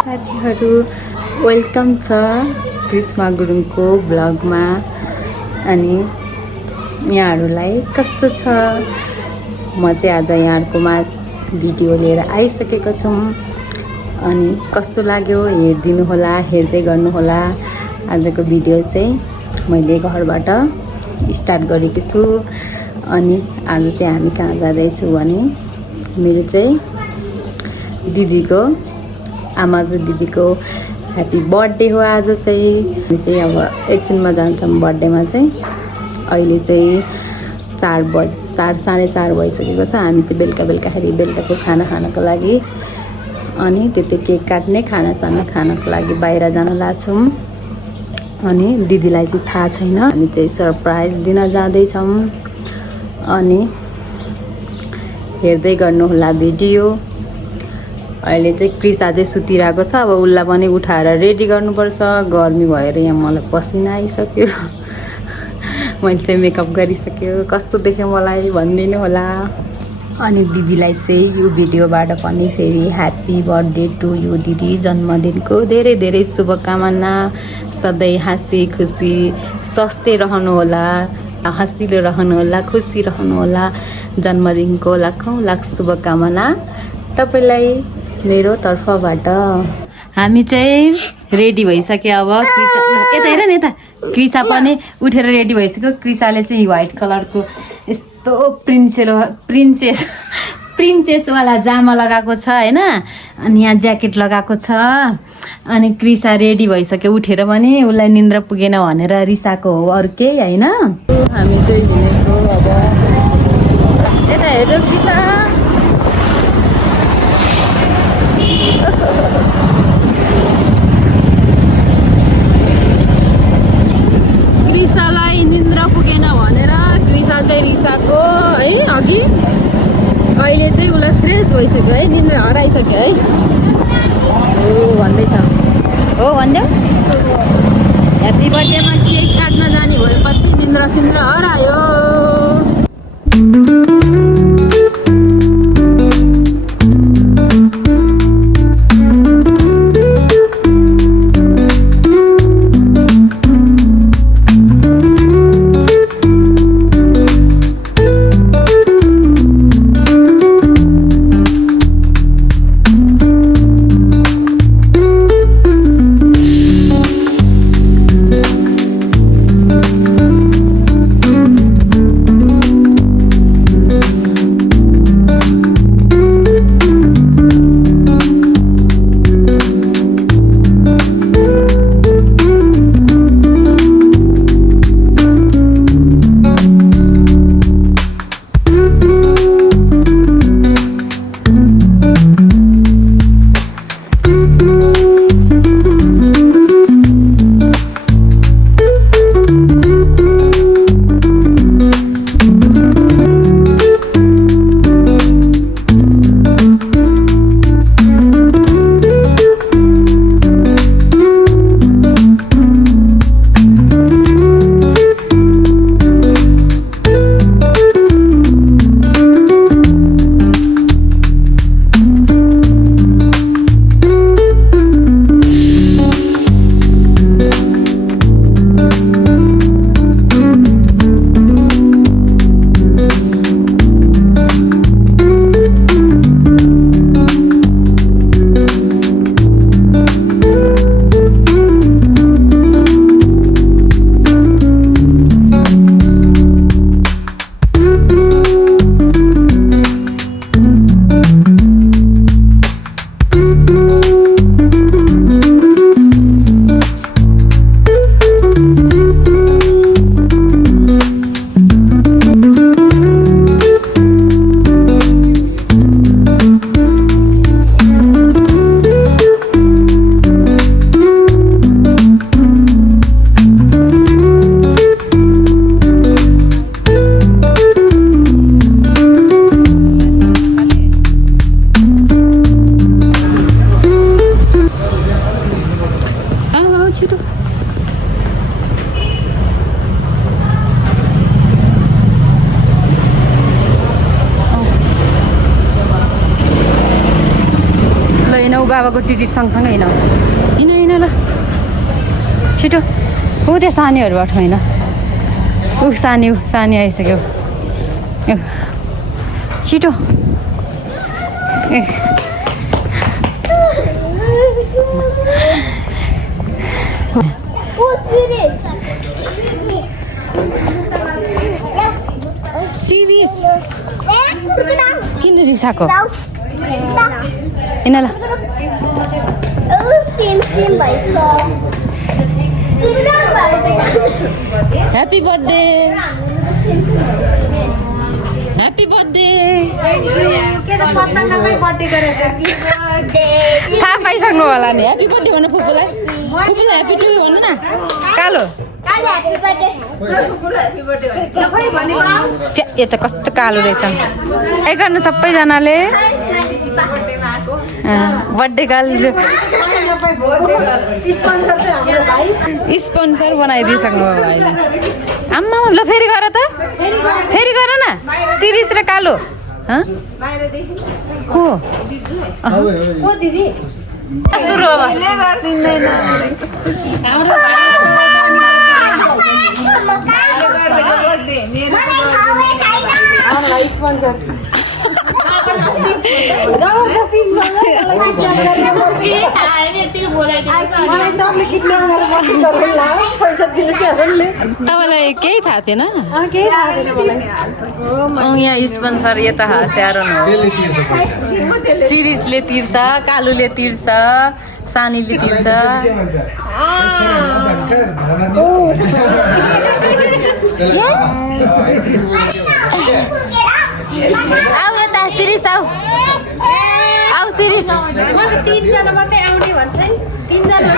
साथीहरू वेलकम छ ग्रीष्मा गुरुङको ब्लगमा। अनि यहाँहरूलाई कस्तो छ? म चाहिँ आज यहाँहरूकोमा भिडियो लिएर आइसकेको छु। अनि कस्तो लाग्यो हेरिदिनु होला, हेर्दै गर्नुहोला। आजको भिडियो चाहिँ मैले घरबाट स्टार्ट गरेको छु। अनि आज चाहिँ हामी कहाँ जाँदैछु भने मेरो चाहिँ दिदीको आमाजु दिदीको ह्याप्पी बर्थडे हो आज चाहिँ। हामी चाहिँ अब एकछिनमा जान्छौँ बर्थडेमा चाहिँ। अहिले चाहिँ 4 साढे 4 भइसकेको छ। हामी चाहिँ बेलुकाको खाना खानको लागि अनि त्यो केक काट्ने खानासाना खानको लागि बाहिर जान लाग्छौँ। अनि दिदीलाई चाहिँ थाहा छैन, हामी चाहिँ सरप्राइज दिन जाँदैछौँ। अनि हेर्दै गर्नुहोला भिडियो। अहिले चाहिँ क्रिसा चाहिँ सुतिरहेको छ। अब उसलाई पनि उठाएर रेडी गर्नुपर्छ। गर्मी भएर यहाँ मलाई पसिना आइसक्यो। मैले चाहिँ मेकअप गरिसक्यो। कस्तो देख्यो मलाई भनिदिनु होला। अनि दिदीलाई चाहिँ यो भिडियोबाट पनि फेरि ह्याप्पी बर्थडे टु यु दिदी। जन्मदिनको धेरै धेरै शुभकामना। सधैँ हाँसी खुसी स्वस्थ रहनुहोला, हँसिलो रहनुहोला, खुसी रहनुहोला। जन्मदिनको लाखौँ लाख शुभकामना तपाईँलाई मेरो तर्फबाट। हामी चाहिँ रेडी भइसक्यो। अब यता हेर न, यता क्रिसा पनि उठेर रेडी भइसक्यो। क्रिसाले चाहिँ व्हाइट कलरको यस्तो प्रिन्सेसवाला जामा लगाएको छ होइन। अनि यहाँ ज्याकेट लगाएको छ। अनि क्रिसा रेडी भइसक्यो उठेर पनि। उसलाई निन्द्रा पुगेन भनेर रिसाएको हो, अरू केही होइन। हामी चाहिँ हिँडेको अब यता हेर्यो क्रिसा। क्रिसालाई निन्द्रा पुगेन भनेर क्रिसा चाहिँ रिसाको है अघि। अहिले चाहिँ उसलाई फ्रेस भइसक्यो है, निन्द्रा हराइसक्यो है। हो भन्दैछ, हो भन्दै। ह्याप्पी बर्थडेमा केक काट्न जाने भएपछि निन्द्रा सिन्द्रा हरायो। बाबाको टिकट सँगसँगै हिँड हिँड ल छिटो ऊ त्यो सानीहरूबाट होइन ऊ सानी आइसक्यो छिटो ए सिरियस किन रिसाएको हिँड ल ह्याप्पी बर्थडे ह्याप्पी बर्थडे थाहा पाइसक्नु होला नि ह्याप्पी बर्थडे भन्नु फुपूलाई ह्याप्पी टु भन्नु न कालो यो त कस्तो कालो रहेछ है गर्नु सबैजनाले बर्थडे गर्ल स्पोन्सर बनाइदिइसक्नु भयो अहिले आम्मा ल फेरि गर त फेरि गर न सिरिस र कालो हो सुरु अब तपाईँलाई केही थाहा थिएन यहाँ स्पोन्सर यता स्यारोन हो सिरिसले तिर्छ कालुले तिर्छ सानीले तिर्छ आऊ यता सिरिस आऊ आऊ सिरिस तीनजना मात्रै आउने भन्छ है तीनजना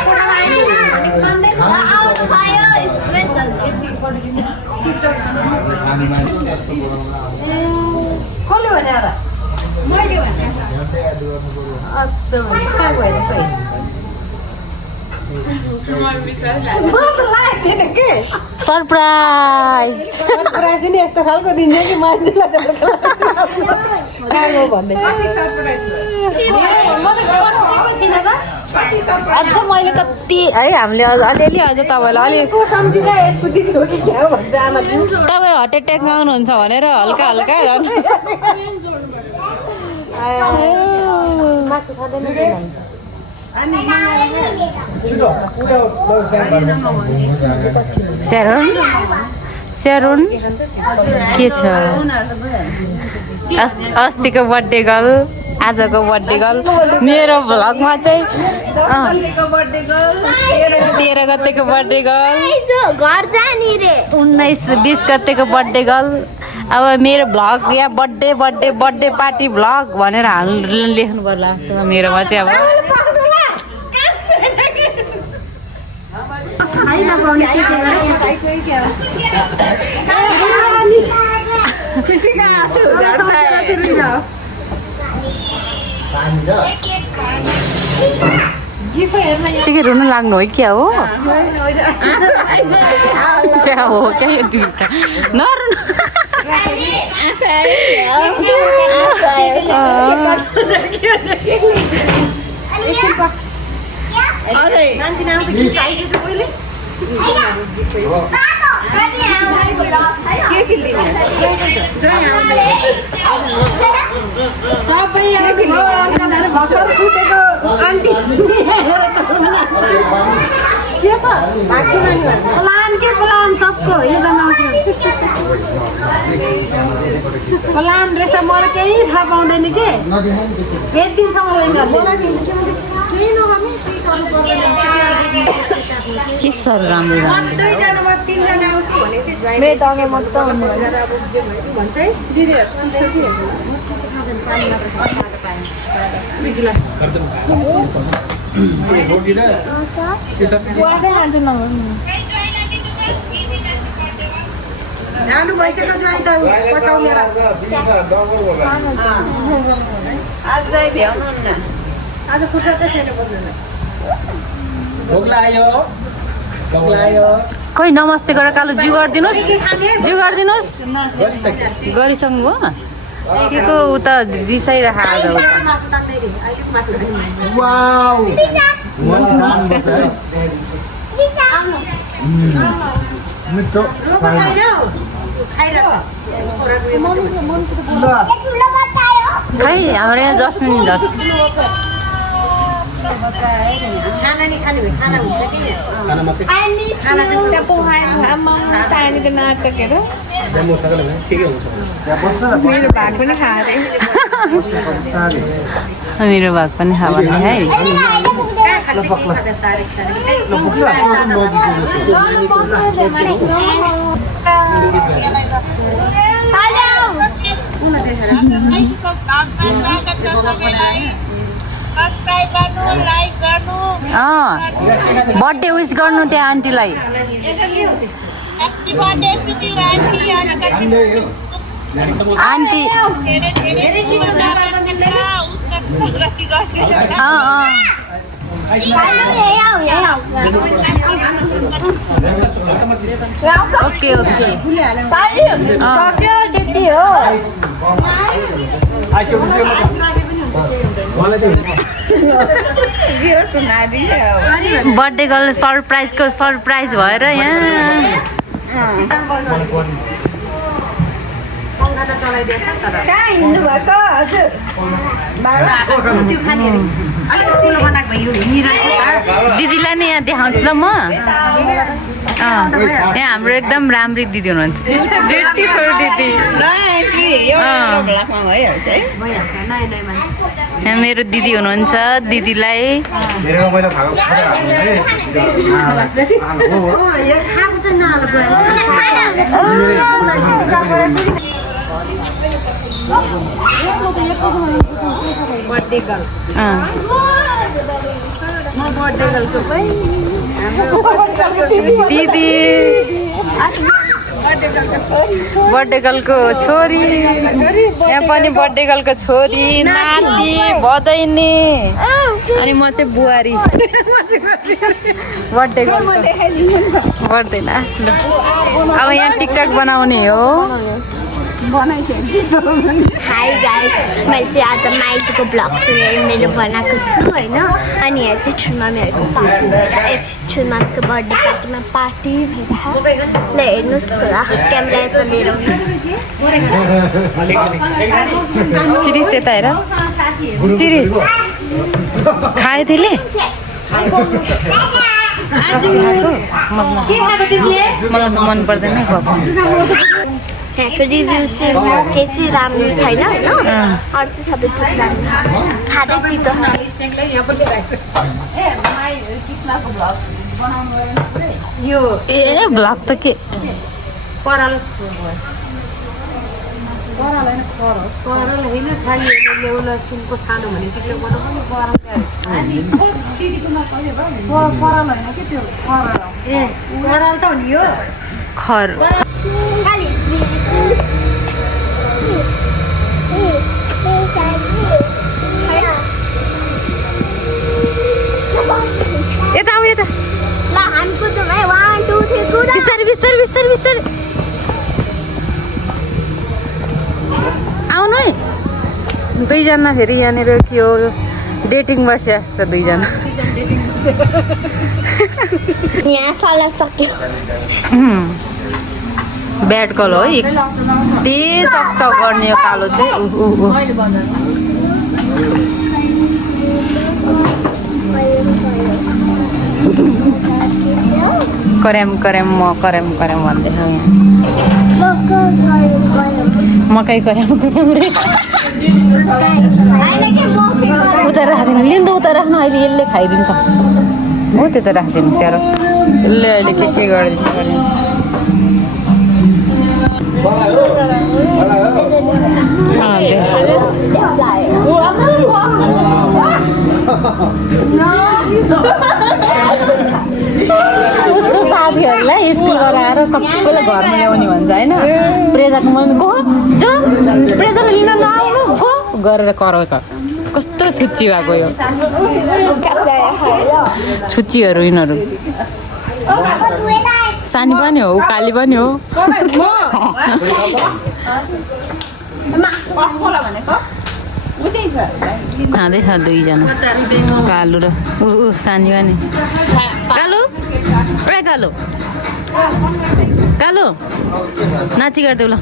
कसले भने र मैले भने सरप्राइज नि यस्तो खालको दिन्छ कि मान्छेलाई अझ मैले कति है हामीले अलिअलि अझ तपाईँलाई तपाईँ हार्ट एट्याकमा आउनुहुन्छ भनेर हल्का हल्का स्यारोन के छ अस्तिको बर्थडे गर्ल आजको बर्थडे गर्ल मेरो भ्लगमा चाहिँ 13 गतेको बर्थडे गर्ल 19-20 गतेको बर्थडे गर्ल अब मेरो भ्लग यहाँ बर्थडे पार्टी भ्लग भनेर लेख्नु पर्ला मेरोमा चाहिँ अब चिके रुनु लाग्नु हो क्या हो क्या हो क्या यो दुईटा नरुनु सबै भर्खर छुटेको आन्टी के छ प्लान के प्लान सबको प्लान रहेछ मलाई केही थाहा पाउँदैन के एक दिनसम्म के सर राम्रो दुईजना तीनजना आउँछु भनेको थिएँ मेरो त अघि मात्र भन्छ है दिदीहरू चिसो के चिसो खाँदैन पानी जानु भइसक्यो ज्वाइँ त पठाउने आज चाहिँ भ्याउनु न आज फुर्सदै छैन बोल्नु खोइ नमस्ते गरेर कालो जिउ गरिदिनुहोस् गरिसक्नु भयो के को उता रिसाइरहेको आज उता मासु तान्दै रे अहिले मासु खानु वाउ मन खान बस्छ मिठो रोग छैन खाइरहेछ खै हाम्रो यहाँ जस्मिन जस खाना नि खाने भए खाना हुन्छ कि खाना मात्रै खाना चाहिँ ठिकै हुन्छ त्यहाँ बस्छ मेरो भाग पनि खा भन्ने है बर्थडे विस गर्नु त्यहाँ आन्टीलाई आन्टी ओके ओके सक्यो त्यति हो बर्थडे गर्ल सरप्राइजको सरप्राइज भएर यहाँ चलाइदिएछ तर कहाँ हिँड्नु भएको हजुर त्यो खाने अरे अलिक ठुलो बनाएको भए यो हिँडिरहेको दिदीलाई नै यहाँ देखाउँछु ल म यहाँ हाम्रो एकदम राम्री दिदी हुनुहुन्छ ब्युटिफुल दिदी भइहाल्छ है भइहाल्छ नयाँ नयाँ मान्छे यहाँ मेरो दिदी हुनुहुन्छ दिदीलाई धेरै रमाइलो खाएको खाजा यो खाएको चाहिँ बर्थडे गर्ल म बर्थडे गर्लको दिदी बर्थडे गर्लको छोरी यहाँ पनि बर्थडे गर्लको छोरी नाति भदैनी अनि म चाहिँ बुहारी बर्थडे गर्ल पर्दैन अब यहाँ टिकटक बनाउने हो हाई गाइस मैले चाहिँ आज माइतीको ब्लग चाहिँ मेरो बनाएको छु होइन अनि यहाँ चाहिँ ठुलमामीहरूको पार्टी ठुलमामीको बर्थडे पार्टीमा पार्टी भइरहेको ल हेर्नुहोस् ल क्यामेरा यता लिएर सिरिस यता हेर सिरिस खायो तिमीले मलाई त मन पर्दैन यहाँको रिभ्यू चाहिँ के चाहिँ राम्रो छैन होइन अरू चाहिँ सबै थोक राम्रो खाँदै तितो यो ए ब्लग त के पराल पराल होइन छाली ल्याउन सिमको छानो भने टिकटक बनाउनु पराल होइन के त्यो ए पराल त हो नि यो खर यता आऊ यता ल हानको त भाइ 1 2 3 कुरा बिस्तारै बिस्तारै बिस्तारै बिस्तारै आउनु है दुईजना फेरि यहाँनिर के हो डेटिङ बसिया छ दुईजना यहाँ सल्लाह सक्यो ब्याड कल हो यति चकचक गर्ने यो कालो चाहिँ कर्याम कर्याम म कर्याम कर्याम भन्दैछ मकै कर्याम उता राखिदिनु लिनु त उता राख्नु अहिले यसले खाइदिन्छ हो त्यो त राखिदिनु स्यारो यसले अहिले के गरिदिन्छ उसको साथीहरूलाई स्कुलबाट आएर सबैलाई घरमा ल्याउने भन्छ होइन प्रेजाको मम्मी गो प्रेजालाई लिन नआउनु गो गरेर कराउँछ कस्तो छुच्ची भएको यो छुच्चीहरू यिनीहरू सानी पनि हो उकाली पनि हो अक्कोला भनेको उतै छ खाँदैछ दुईजना कालु र ऊ सानी नि कालु ए कालु कालु नाची गरिदेऊ ल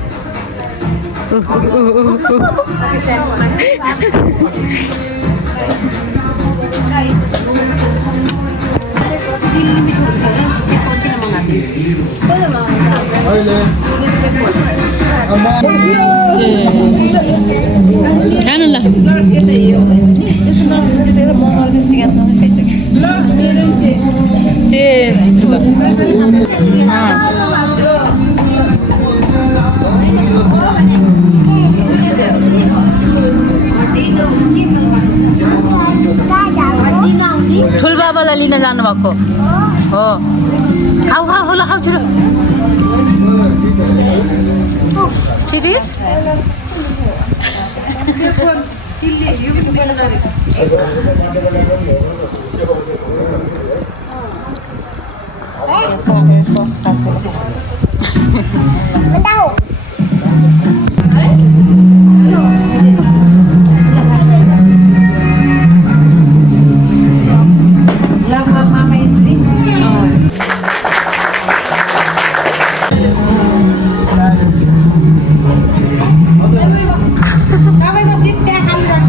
खानु ल ठुलबाबालाई लिन जानुभएको हो खाऊ खाऊ होला खाऊ छिटो सिरियस तपाईँको सिट त्यहाँ खाली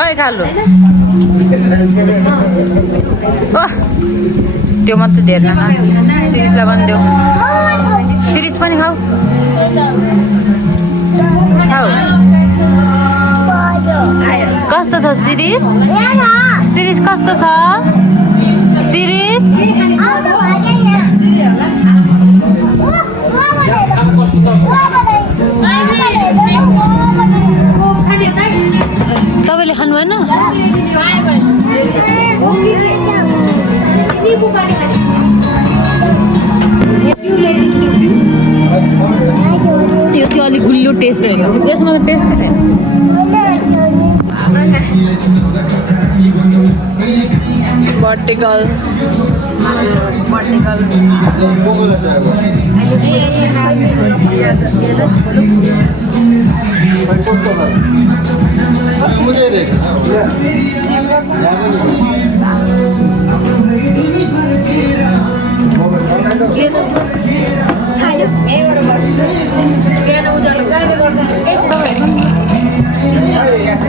ओइ खालु त्यो मात्रै धेर न सिरिजलाई पनि देऊ सिरिज पनि खाऊ खाऊ कस्तो छ सिरिज सिरिज कस्तो छ सिरिज तपाईँले खानु भएन त्यो अलिक गुलियो टेस्ट रहेछ यसमा त टेस्ट भर्टिकल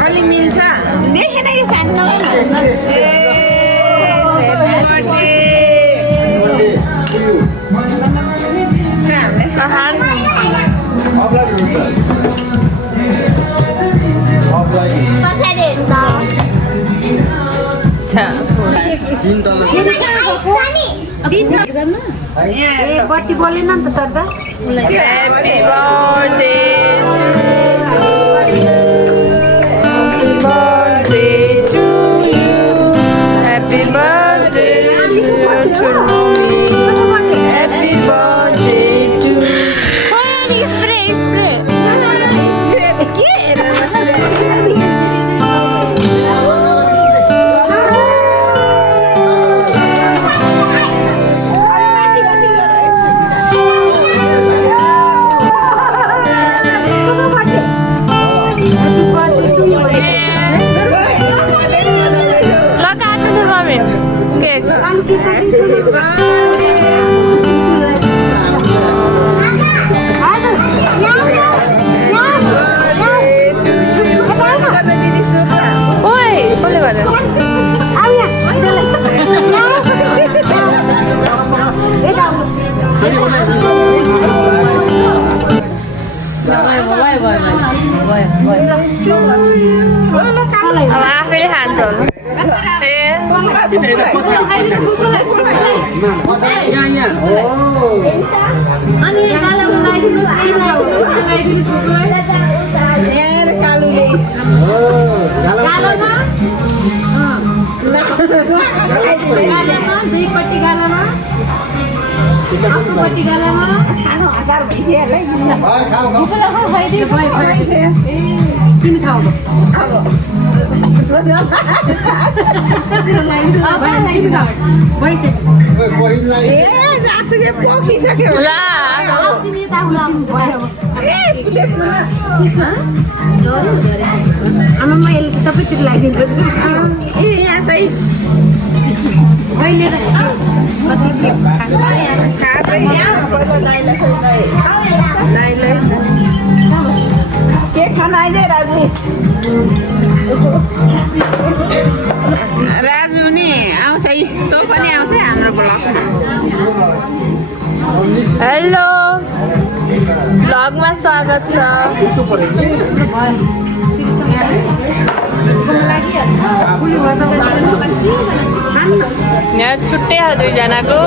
अलि मिल्छ देखेन कि सानो बत्ती बोलेन नि त सरदा Happy birthday to you. Happy birthday to me. Happy birthday to you. Spray. आफैले खान्छ दुईपट्टि खानु हतार भइसक्यो तिमी खाऊ पोखिसक्यो आमा म यसले सबैतिर लगाइदिन्छु ए यहाँ चाहिँ कहिले के खाना आइज राजु राजु नि आउँछ है तँ पनि आउँछ हाम्रो ब्लगमा हेलो भ्लगमा स्वागत छ यहाँ छुट्टै छ दुईजनाको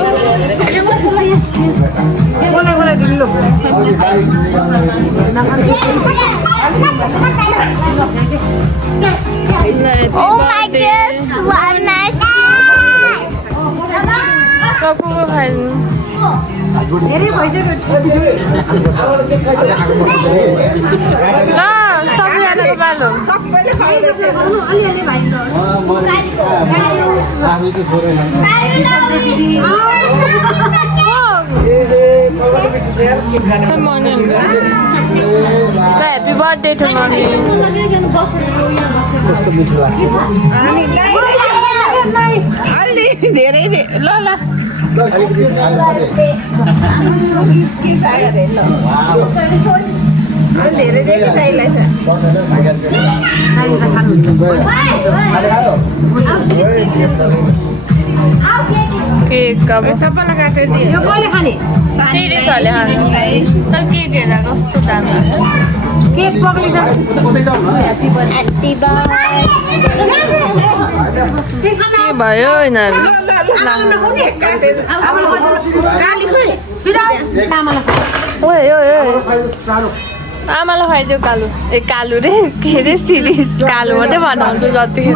Oh my gosh, what a nice ककुको खानु धेरै भइसक्यो ल सबैजनाको बालो सबैले खाउँदैछ अलिअलि ह्याप्पी बर्थडे टु मम्मी कस्तो मिठो लाग्छ अनि अलि धेरै ल ल अलिकति खानु पर्यो के चाहियो अरे ल धेरै धेरै चाहिरहेछ केक अब सबैलाई काटेर दियो यो कसले खाने सिरिसहरूले खान्छ तर केक हेर्दा कस्तो दामी केक पक्रिन्छ happy birthday. के भयो यिनीहरू ओए ओए आमालाई खुवाइदियो कालु ए कालु रे के अरे सिरिस कालु मात्रै भन्नुहुन्छ जतिखेर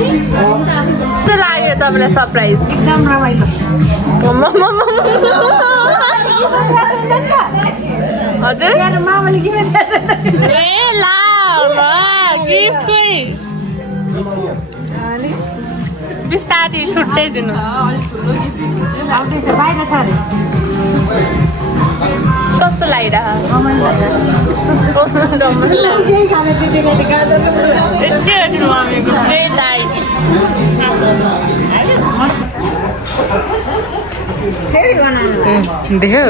कस्तो लाग्यो तपाईँलाई सरप्राइज एकदम रमाइलो हजुर मामाले किन ए ला गिफ्ट खोइ बिस्तारै छुट्टै दिनु आउँदैछ बाहिर छ अरे कस्तो लागिरहेको कस्तो रमाइलो केही खाने त्यतिखेर गाजर यति मम्मीको ग्रेट लाइट फेरि बनाउनु देख्यौ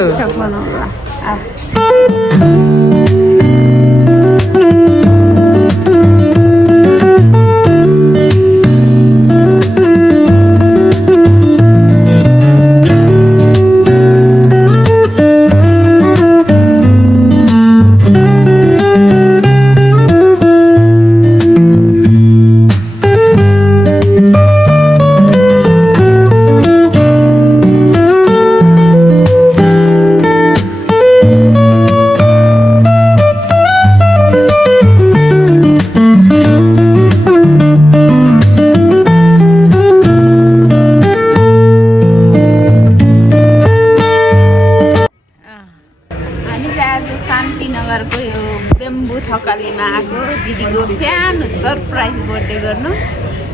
शान्तिनगरको यो बेम्बु थकालीमा आएको दिदीको सानो सरप्राइज बर्थडे गर्नु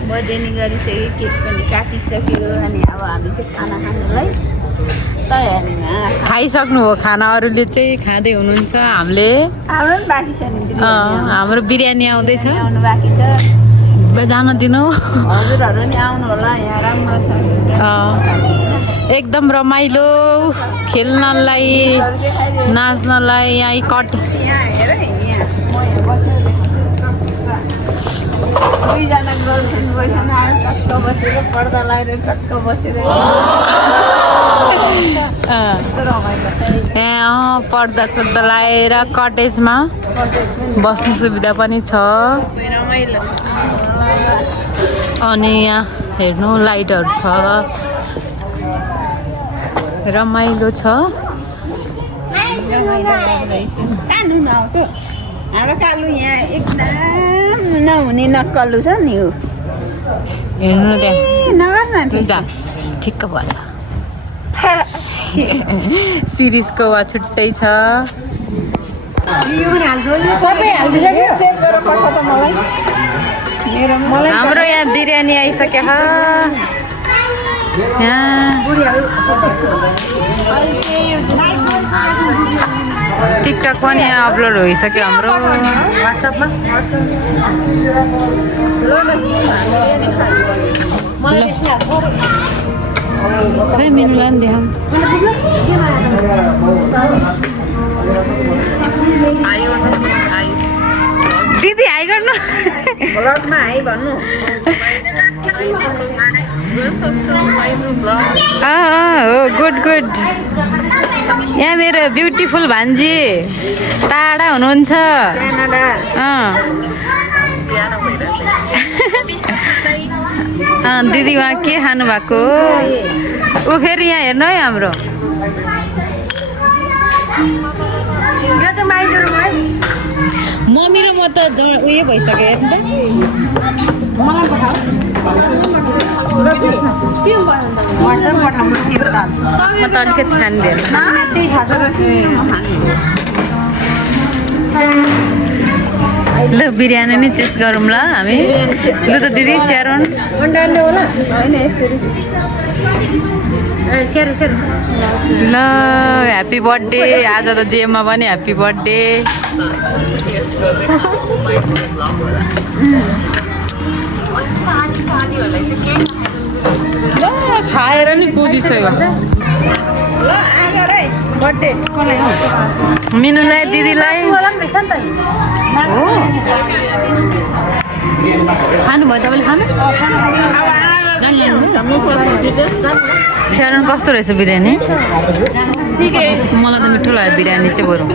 बर्थडे नि गरिसक्यो केक पनि काटिसक्यो अनि अब हामी चाहिँ खाना खानुलाई तयारीमा खाइसक्नु हो खाना अरूले चाहिँ खाँदै हुनुहुन्छ हामीले हाम्रो पनि बाँकी छ नि हाम्रो बिरयानी आउँदैछ आउनु बाँकी छ जान दिनु हजुरहरू नि आउनु होला यहाँ राम्रो छ एकदम रमाइलो खेल्नलाई नाच्नलाई यहाँ कट यहाँ हेर यहाँ म यहाँ बसेर दुईजना गर्लफ्रेन्ड बोयफ्रेन्ड आएर टक्क बसेर पर्दा लगाएर टक्क बसेर यहाँ पर्दा सद्दा लगाएर कटेजमा बस्ने सुविधा पनि छ रमाइलो अनि यहाँ हेर्नु लाइटहरू छ रमाइलो छ कहाँ कालुमा आउँछ हाम्रो कालु यहाँ एकदम नहुने नक्कलु छ नि हो हेर्नु न त्यहाँ नगर न जा ठिक्क भयो सिरिजको वा छुट्टै छ सबै हालिदिन्छ कि सेभ गरेर पठाउ त मलाई मेरोमा हाम्रो यहाँ बिरयानी आइसक्यो यहाँ टिकटक पनि यहाँ अपलोड भइसक्यो हाम्रो खै मेनुलाई नि देखाउँ दिदी हाई गर्नु ब्लगमा है भन्नु हो गुड गुड यहाँ मेरो ब्युटिफुल भान्जी टाढा हुनुहुन्छ दिदी उहाँ के खानु भएको ऊ फेरि यहाँ हेर्नु है हाम्रो मम्मी र म त उयो भइसक्यो हेर्नु त म त अलिकति खाँदैन ल बिरयानी नै चेस गरौँ ल हामी ल त दिदी स्यारोन ल ह्याप्पी बर्थडे आज त जेमा पनि ह्याप्पी बर्थडे ल खाएर नि कुदिसक्यो मिनुलाई दिदीलाई हो खानुभयो तपाईँले खानु स्यारोन कस्तो रहेछ बिरयानी मलाई त मिठो लाग्यो बिरयानी चाहिँ बरु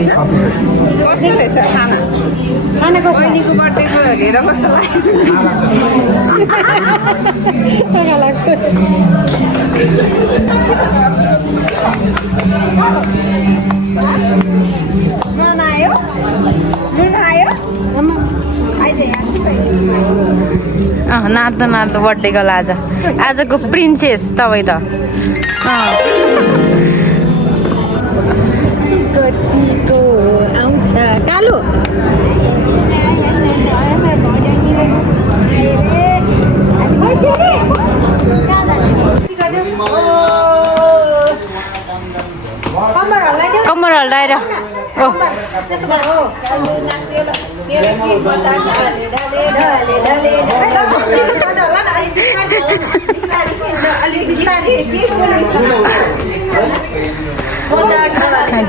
कस्तो रहेछ खाना बहिनीको बर्थडेको हेरेर कस्तो लाग्यो नाच्दा नाच्दा बर्थडेको आज आजको प्रिन्सेस तपाईँ त आउँछ कालो कम्मर हल्लाएर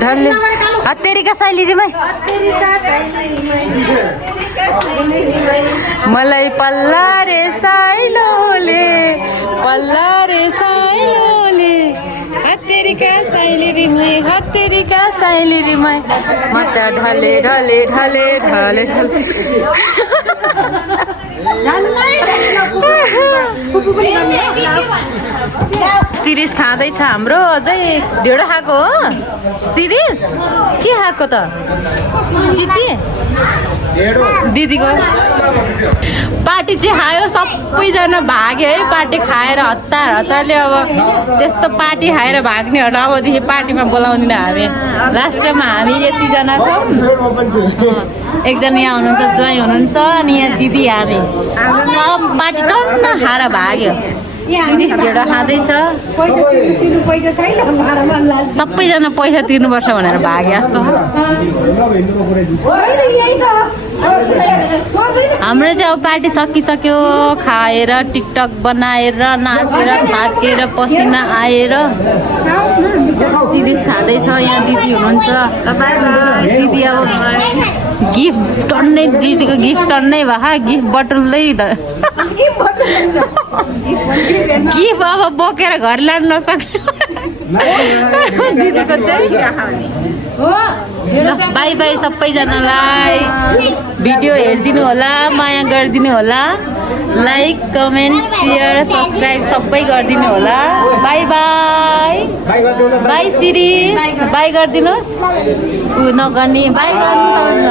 ढल्ले हत्तेरीका साइलीरीमै मलाई पल्ला रे साइलोले हत्तेरीका साइलीरीमै म त ढले सिरिज खाँदैछ हाम्रो अझै ढेँडो खाएको हो सिरिज के खाएको त चिची दिदीको पार्टी चाहिँ खायो सबैजना भाग्यो है पार्टी खाएर हतारले अब त्यस्तो पार्टी खाएर भाग्नेहरू अबदेखि पार्टीमा बोलाउँदिन हामी लास्टमा हामी यतिजना छौँ एकजना यहाँ हुनुहुन्छ ज्वाइँ हुनुहुन्छ अनि यहाँ दिदी हामी सब पार्टी टन्न खाएर भाग्यो सिरिज ढेँडो खाँदैछ सबैजना पैसा तिर्नुपर्छ भनेर भाग्यो जस्तो हाम्रो चाहिँ अब पार्टी सकिसक्यो खाएर टिकटक बनाएर नाचेर थाकेर पसिना आएर सिरिज खाँदैछ यहाँ दिदी हुनुहुन्छ दिदी अब गिफ्ट टन्नै दिदीको गिफ्ट टन्नै भयो गिफ्ट बटुल्दै गिफ्ट अब बोकेर घर लानु नसक्ने दिदीको चाहिँ ल बाई बाई सबैजनालाई भिडियो हेरिदिनु होला माया गरिदिनु होला लाइक कमेन्ट सेयर सब्सक्राइब सबै गरिदिनु होला by by by series by गरिदिनुहोस् ऊ नगर्ने बाई गर्नु